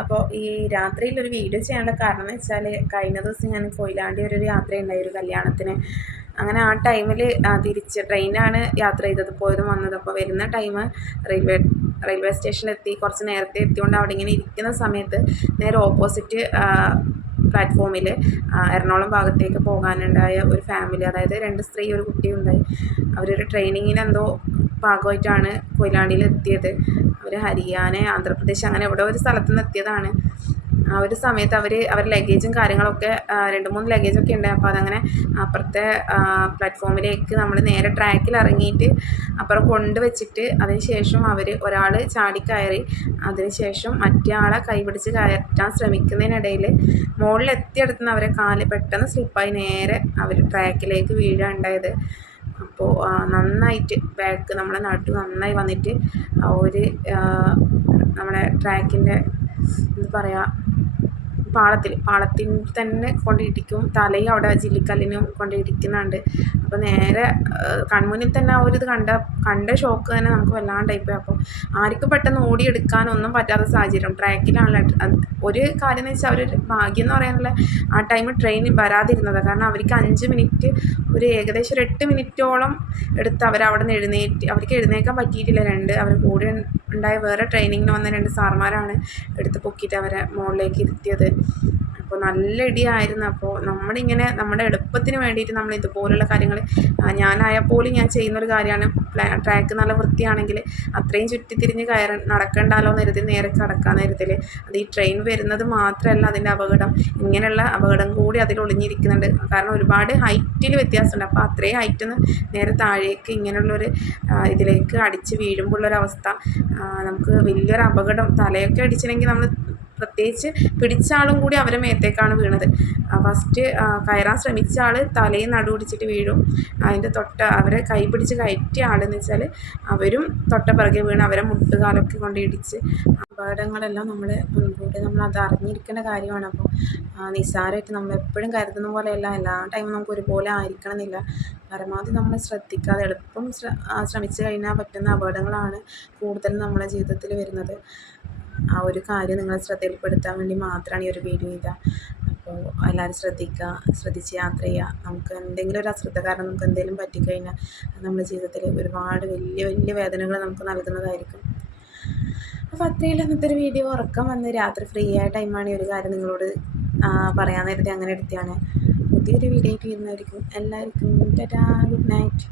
അപ്പോൾ ഈ രാത്രിയിലൊരു വീഡിയോ ചെയ്യാനുള്ള കാരണം എന്ന് വെച്ചാൽ കഴിഞ്ഞ ദിവസം ഞാൻ കൊയിലാണ്ടി ഒരു യാത്രയുണ്ടായി ഒരു കല്യാണത്തിന്. അങ്ങനെ ആ ടൈമിൽ തിരിച്ച് ട്രെയിനാണ് യാത്ര ചെയ്തത്, പോയതും വന്നത്. അപ്പോൾ വരുന്ന ടൈം റെയിൽവേ സ്റ്റേഷനിലെത്തി, കുറച്ച് നേരത്തെ എത്തിയോണ്ട് അവിടെ ഇങ്ങനെ ഇരിക്കുന്ന സമയത്ത് നേരെ ഓപ്പോസിറ്റ് പ്ലാറ്റ്ഫോമിൽ എറണാകുളം ഭാഗത്തേക്ക് പോകാനുണ്ടായ ഒരു ഫാമിലി, അതായത് 2 സ്ത്രീ ഒരു കുട്ടിയും ഉണ്ടായി. അവരൊരു ട്രെയിനിങ്ങിന് എന്തോ ഭാഗമായിട്ടാണ് കൊയിലാണ്ടിയിൽ എത്തിയത്. അവർ ഹരിയാന, ആന്ധ്രാപ്രദേശ് അങ്ങനെ എവിടെ ഒരു സ്ഥലത്തു നിന്ന് എത്തിയതാണ്. ആ ഒരു സമയത്ത് അവരുടെ ലഗേജും കാര്യങ്ങളൊക്കെ 2-3 ലഗേജൊക്കെ ഉണ്ട്. അപ്പോൾ അതങ്ങനെ അപ്പുറത്തെ പ്ലാറ്റ്ഫോമിലേക്ക് നമ്മൾ നേരെ ട്രാക്കിൽ ഇറങ്ങിയിട്ട് അപ്പുറം കൊണ്ടുവച്ചിട്ട് അതിന് ശേഷം ഒരാൾ ചാടിക്കയറി, അതിനുശേഷം മറ്റേ ആളെ കൈപിടിച്ച് കയറ്റാൻ ശ്രമിക്കുന്നതിനിടയിൽ മുകളിലെത്തിയെടുത്ത് നിന്ന് അവരെ കാല് പെട്ടെന്ന് സ്ലിപ്പായി നേരെ അവർ ട്രാക്കിലേക്ക് വീഴുകയാണ് ഉണ്ടായത്. അപ്പോൾ നന്നായിട്ട് ബാക്ക് നമ്മളെ നടുക്ക് നന്നായി വന്നിട്ട് ഒരു നമ്മുടെ ട്രാക്കിൻ്റെ എന്താ പറയുക, പാളത്തിൽ തന്നെ കൊണ്ടിടിക്കും, തലയും അവിടെ ജില്ലിക്കല്ലിനും കൊണ്ടിടിക്കുന്നുണ്ട്. അപ്പോൾ നേരെ കൺമുന്നിൽ തന്നെ ആ ഒരു ഇത് കണ്ട ഷോക്ക് തന്നെ നമുക്ക് വല്ലാണ്ടായിപ്പോയി. അപ്പോൾ ആർക്കും പെട്ടെന്ന് ഓടിയെടുക്കാനൊന്നും പറ്റാത്ത സാഹചര്യം. ട്രാക്കിലാണല്ലോ ഒരു കാര്യം എന്ന് വെച്ചാൽ അവരൊരു ഭാഗ്യം എന്ന് പറയാനുള്ള ആ ടൈം ട്രെയിൻ വരാതിരുന്നത്. കാരണം അവർക്ക് 5 മിനിറ്റ്, ഒരു ഏകദേശം ഒരു 8 മിനിറ്റോളം എടുത്ത് അവരവിടെ നിന്ന് അവർക്ക് എഴുന്നേക്കാൻ പറ്റിയിട്ടില്ല. അവർ കൂടെ ഉണ്ടായ വേറെ ട്രെയിനിങ്ങിന് വന്ന 2 സാർമാരാണ് എടുത്ത് പൊക്കിയിട്ട് അവരെ മുകളിലേക്ക് ഇരുത്തിയത്. അപ്പോൾ നല്ല ഇടിയായിരുന്നു. അപ്പോൾ നമ്മളിങ്ങനെ നമ്മുടെ എളുപ്പത്തിന് വേണ്ടിയിട്ട് നമ്മൾ ഇതുപോലുള്ള കാര്യങ്ങൾ, ഞാനായാൽ പോലും ഞാൻ ചെയ്യുന്നൊരു കാര്യമാണ്, ട്രാക്ക് നല്ല വൃത്തിയാണെങ്കിൽ അത്രയും ചുറ്റിത്തിരിഞ്ഞ് നടക്കണ്ടല്ലോ എന്ന് കരുതി നേരെ കടക്കാമെന്ന് കരുതൽ. അത് ഈ ട്രെയിൻ വരുന്നത് മാത്രമല്ല അതിൻ്റെ അപകടം, ഇങ്ങനെയുള്ള അപകടം കൂടി അതിൽ ഒളിഞ്ഞിരിക്കുന്നുണ്ട്. കാരണം ഒരുപാട് ഹൈറ്റിൽ വ്യത്യാസമുണ്ട്. അപ്പോൾ അത്രയും ഹൈറ്റിൽ നിന്ന് നേരെ താഴേക്ക് ഇങ്ങനെയുള്ളൊരു ഇതിലേക്ക് അടിച്ച് വീഴുമ്പോഴുള്ളൊരവസ്ഥ നമുക്ക് വലിയൊരു അപകടം. തലയൊക്കെ അടിച്ചില്ലെങ്കിൽ നമ്മൾ പ്രത്യേകിച്ച് പിടിച്ച ആളും കൂടി അവരെ മേത്തേക്കാണ് വീണത്. ഫസ്റ്റ് കയറാൻ ശ്രമിച്ച ആൾ തലയും നടുപിടിച്ചിട്ട് വീഴും. അതിൻ്റെ അവരെ കൈ പിടിച്ച് കയറ്റിയ ആളെന്ന് വെച്ചാൽ അവരും പിറകെ വീണ് അവരെ മുട്ടുകാലൊക്കെ കൊണ്ട് ഇടിച്ച്. അപകടങ്ങളെല്ലാം നമ്മൾ മുൻകൂട്ടി അത് അറിഞ്ഞിരിക്കേണ്ട കാര്യമാണ്. അപ്പോൾ നിസ്സാരമായിട്ട് നമ്മൾ എപ്പോഴും കരുതുന്ന പോലെയല്ല, എല്ലാ ടൈമും നമുക്ക് ഒരുപോലെ ആയിരിക്കണം എന്നില്ല. പരമാവധി നമ്മൾ ശ്രദ്ധിക്കാതെ എളുപ്പം ശ്രമിച്ചു കഴിഞ്ഞാൽ പറ്റുന്ന അപകടങ്ങളാണ് കൂടുതലും നമ്മുടെ ജീവിതത്തിൽ വരുന്നത്. ആ ഒരു കാര്യം നിങ്ങളെ ശ്രദ്ധയിൽപ്പെടുത്താൻ വേണ്ടി മാത്രമാണ് ഈ ഒരു വീഡിയോ ചെയ്തത്. അപ്പോൾ എല്ലാവരും ശ്രദ്ധിച്ച് യാത്ര ചെയ്യുക. നമുക്ക് എന്തെങ്കിലും ഒരു അശ്രദ്ധ കാരണം നമുക്ക് എന്തെങ്കിലും പറ്റിക്കഴിഞ്ഞാൽ നമ്മുടെ ജീവിതത്തിൽ ഒരുപാട് വലിയ വലിയ വേദനകൾ നമുക്ക് നൽകുന്നതായിരിക്കും. അപ്പോൾ അത്രയും ഇന്നത്തെ ഒരു വീഡിയോ. ഉറക്കം വന്ന് രാത്രി ഫ്രീ ആയ ടൈമാണ് ഈ ഒരു കാര്യം നിങ്ങളോട് പറയാൻ നേരത്തെ അങ്ങനെ എടുത്തതാണ്. പുതിയൊരു വീഡിയോ ആയിട്ട് വരുന്നതായിരിക്കും. എല്ലാവർക്കും ടാറ്റാ, ഗുഡ് നൈറ്റ്.